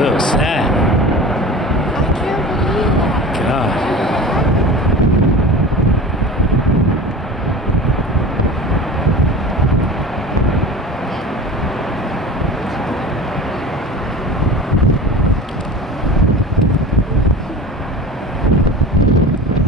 So sad. I can't believe that. God.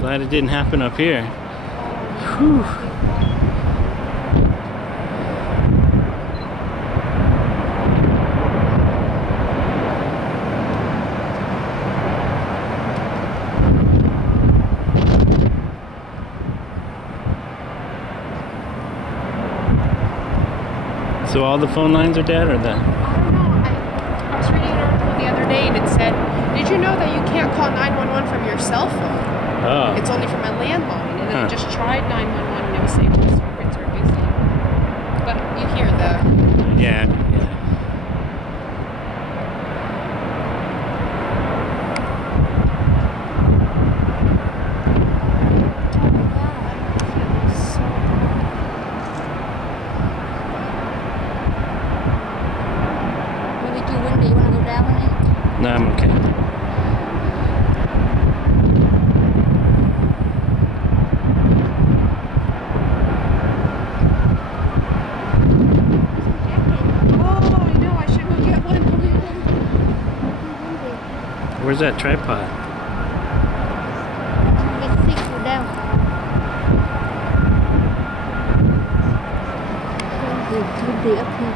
Glad it didn't happen up here. Whew. So all the phone lines are dead, or the? I don't know. I was reading an article the other day and it said, did you know that you can't call 911 from your cell phone? Oh. It's only from a landline. And then I just tried 911 and it was saying all circuits are busy. But you hear the... Yeah. No, I'm okay. Oh, I know. I should go get one. Where's that tripod? Get sick or down. Good up here.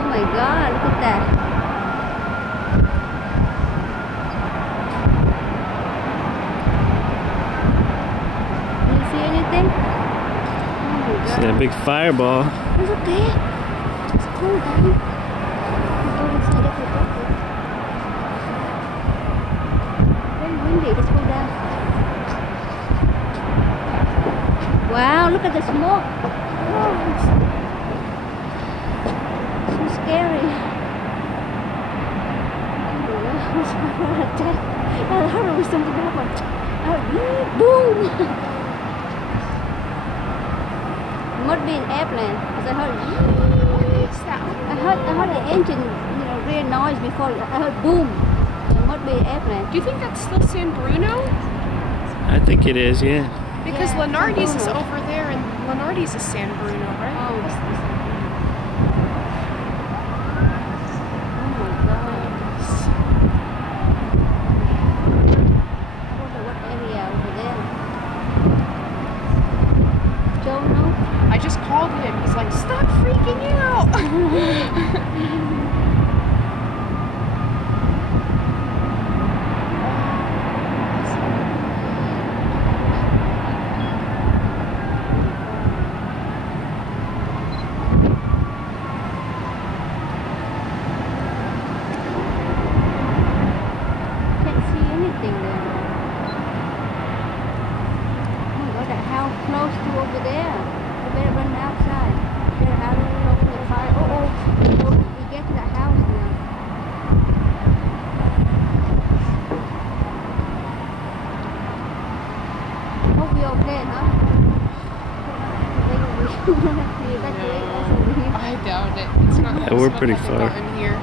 Oh my God, look at that. Do you see anything? Oh my God. See that big fireball? Look there. It's cool, buddy. Go inside of the bucket. Very windy. Let's go down. Wow, look at the smoke. Oh, it's so scary. I heard it was something happened. Boom! It must be an airplane because I heard. What is that? I heard the engine, real noise before. I heard boom. It must be an airplane. Do you think that's still San Bruno? I think it is, yeah. Because Yeah, Lenardi's San is Bruno. over there and Lenardi's is San Bruno, right? Oh. Oh my God. I wonder what area over there. Joe, no? I just called him. He's like, stop freaking out. Can't see anything there. Oh my God, that house close to over there. We better run outside. Get out of here, open the fire. Oh, we get to that house now. Hope you're okay, huh? We don't have to evacuate us over here. I doubt it. It's not. Yeah, we're pretty far. In here. Oh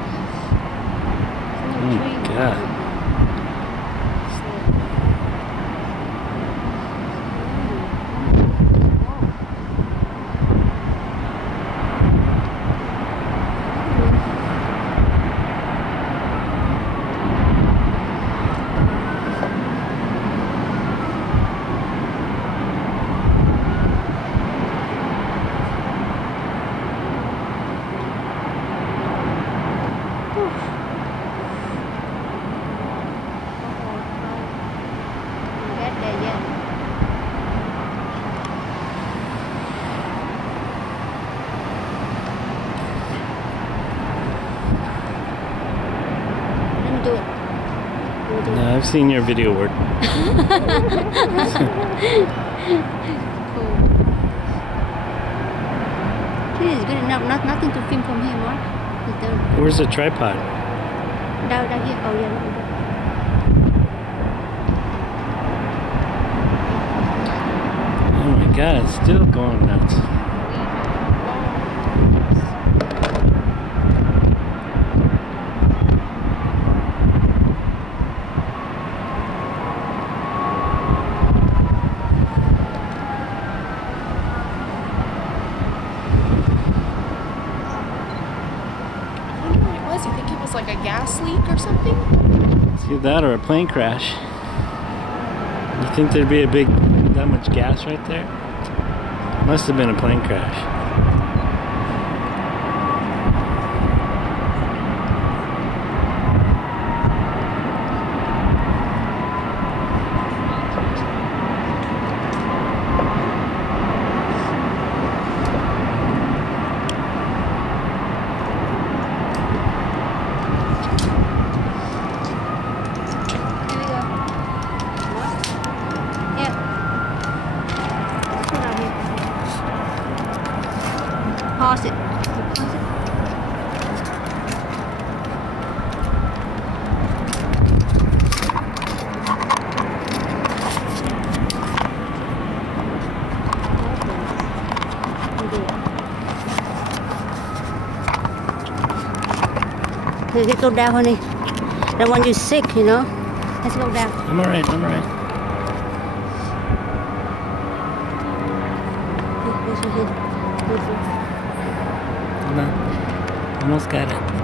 my God. No, I've seen your video work. Cool. This is good enough. Nothing to film from here, right? Where's the tripod? Down here. Oh yeah. Oh my God, it's still going nuts. like a gas leak or something. It's either that or a plane crash. You think there'd be that much gas right there? Must have been a plane crash. Pause it. Let's go down, honey. Don't want you sick, you know. Let's go down. I'm alright, I'm alright. Hold on. Almost got it.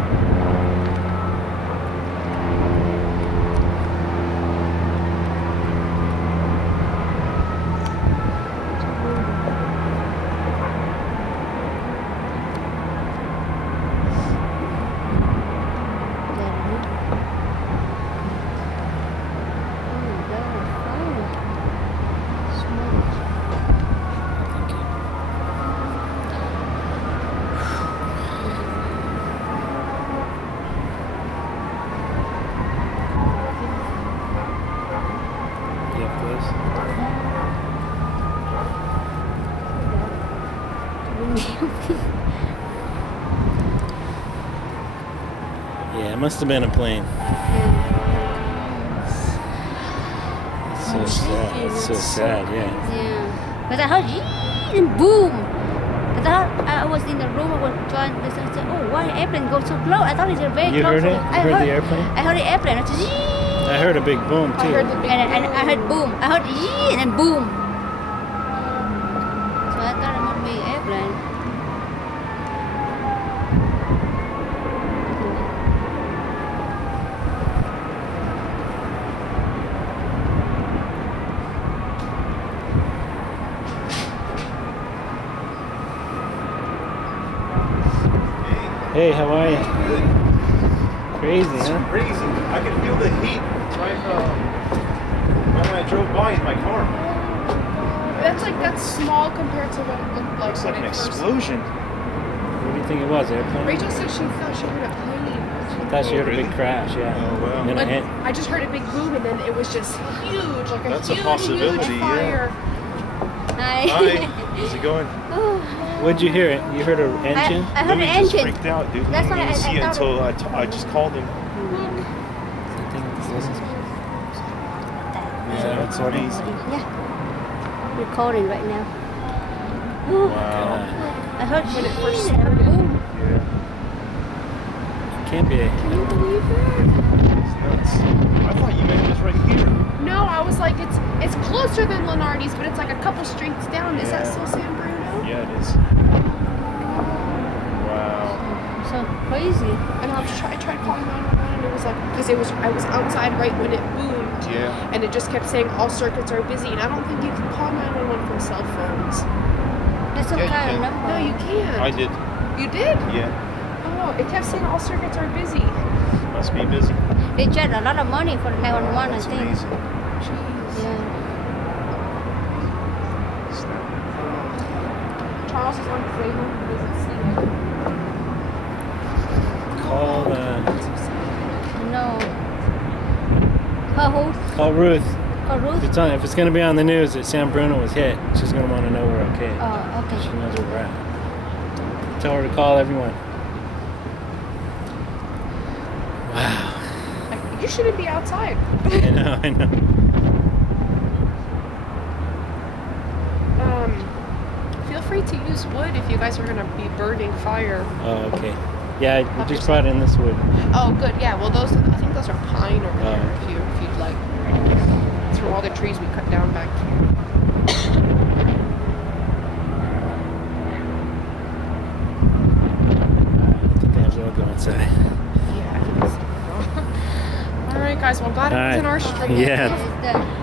Yeah, it must have been a plane. It's so sad. It's so sad, yeah. Yeah. But I heard and boom. But I was in the room. I was trying to say, oh, why airplane goes so low? I thought it's very close. You heard it? You heard the airplane? I heard the airplane. I heard a big boom too. I heard the big and I heard boom. I heard and then boom. So I thought it must be airplane. Hey, how are you? Good. Crazy, It's huh? crazy. I could feel the heat right when I drove by in my car. That's small compared to what it looked like. It's like when an it first- explosion. What do you think it was? Airplane? Rachel said she thought she heard a plane. I thought she heard a really? big crash, yeah. Oh, wow. And then But it hit. I just heard a big boom and then it was just huge, like That's a huge, possibility, huge yeah. fire. Hi. Hi. How's it going? What'd you hear? You heard an engine? I heard Louis an just engine. freaked out, dude. That's He why didn't I see it thought until I just called him. Yeah, that's amazing. Yeah. Recording right now. Wow. I heard When it first and started. boom. Yeah. Can't be. Can you believe it? It's nuts. I thought you meant it was right here. No, I was like, it's closer than Lenardi's, but it's like a couple streets down. Is that Yeah. still San Bruno? Yeah, it is. Wow. So crazy. And I tried calling 911 and it was like, because I was outside right when it boomed. Yeah. And it just kept saying all circuits are busy. And I don't think you can call 911 from cell phones. That's some Yeah, you kind of can. number. No, you can't. I did. You did? Yeah. Oh, it kept saying all circuits are busy. Must be busy. They charge a lot of money for 911, I That's think. amazing. Jeez. Yeah. Snap. Charles is on his way home. He doesn't see it. Call No. Call who? call Ruth. Call Ruth? If it's gonna be on the news that San Bruno was hit, she's gonna want to know we're okay. Oh, okay. She knows where we're at. Tell her to call everyone. Wow. You shouldn't be outside. I know, I know. Feel free to use wood if you guys are gonna be burning fire. Oh, okay. Yeah, I just brought in this wood. Oh, good. Yeah. Well, I think those are pine over there. Oh. If you'd like. It's from all the trees we cut down back here. I think I will go inside. Yeah. I think guys. Well, I'm glad it All was in right. our street. Yeah. It's done.